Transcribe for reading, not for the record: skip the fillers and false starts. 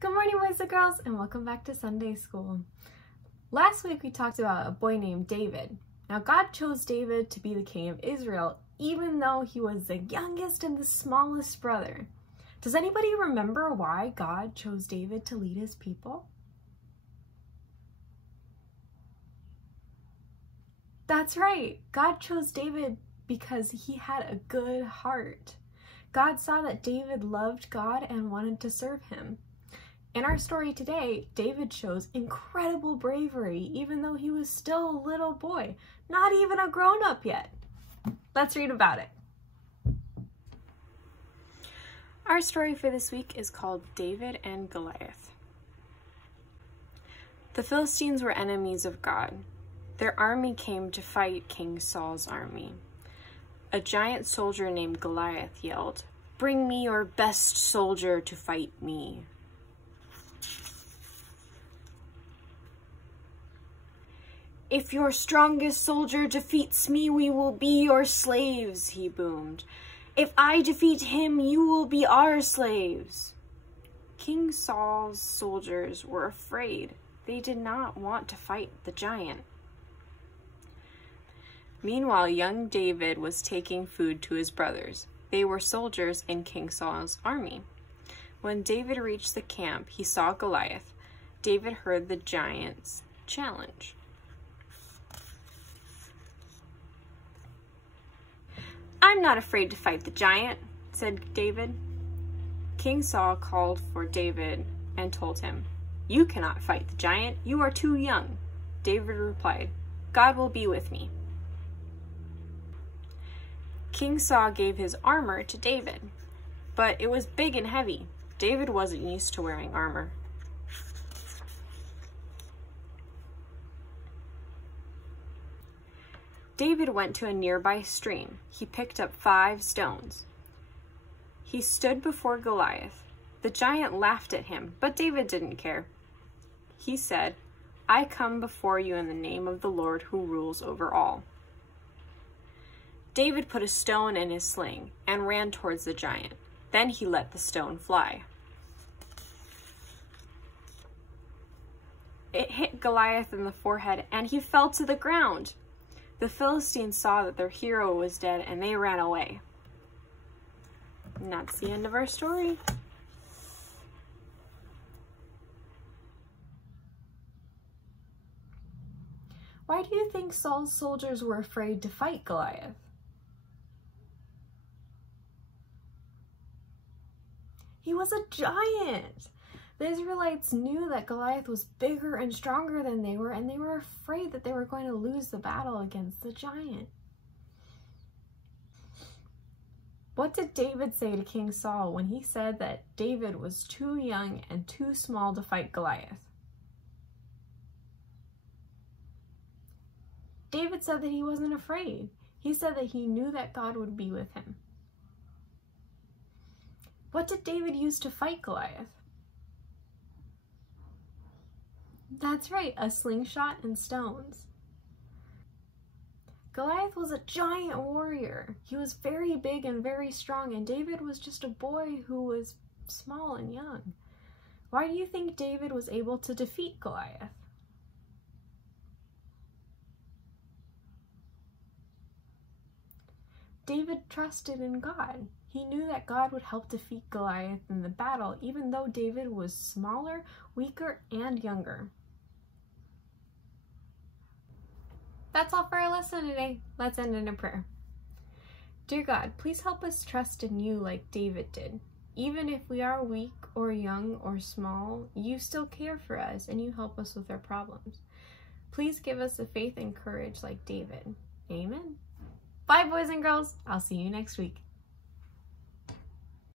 Good morning, boys and girls, and welcome back to Sunday School. Last week we talked about a boy named David. Now God chose David to be the king of Israel, even though he was the youngest and the smallest brother. Does anybody remember why God chose David to lead his people? That's right, God chose David because he had a good heart. God saw that David loved God and wanted to serve him. In our story today, David shows incredible bravery even though he was still a little boy, not even a grown-up yet. Let's read about it. Our story for this week is called David and Goliath. The Philistines were enemies of God. Their army came to fight King Saul's army. A giant soldier named Goliath yelled, "Bring me your best soldier to fight me." "If your strongest soldier defeats me, we will be your slaves," he boomed. "If I defeat him, you will be our slaves." King Saul's soldiers were afraid. They did not want to fight the giant. Meanwhile, young David was taking food to his brothers. They were soldiers in King Saul's army. When David reached the camp, he saw Goliath. David heard the giant's challenge. "I'm not afraid to fight the giant," said David. King Saul called for David and told him, "You cannot fight the giant. You are too young." David replied, "God will be with me." King Saul gave his armor to David, but it was big and heavy. David wasn't used to wearing armor. David went to a nearby stream. He picked up 5 stones. He stood before Goliath. The giant laughed at him, but David didn't care. He said, "I come before you in the name of the Lord who rules over all." David put a stone in his sling and ran towards the giant. Then he let the stone fly. It hit Goliath in the forehead and he fell to the ground. The Philistines saw that their hero was dead and they ran away. And that's the end of our story. Why do you think Saul's soldiers were afraid to fight Goliath? He was a giant. The Israelites knew that Goliath was bigger and stronger than they were, and they were afraid that they were going to lose the battle against the giant. What did David say to King Saul when he said that David was too young and too small to fight Goliath? David said that he wasn't afraid. He said that he knew that God would be with him. What did David use to fight Goliath? That's right, a slingshot and stones. Goliath was a giant warrior. He was very big and very strong, and David was just a boy who was small and young. Why do you think David was able to defeat Goliath? David trusted in God. He knew that God would help defeat Goliath in the battle, even though David was smaller, weaker, and younger. That's all for our lesson today. Let's end in a prayer. Dear God, please help us trust in you like David did. Even if we are weak or young or small, you still care for us and you help us with our problems. Please give us the faith and courage like David. Amen. Bye, boys and girls. I'll see you next week.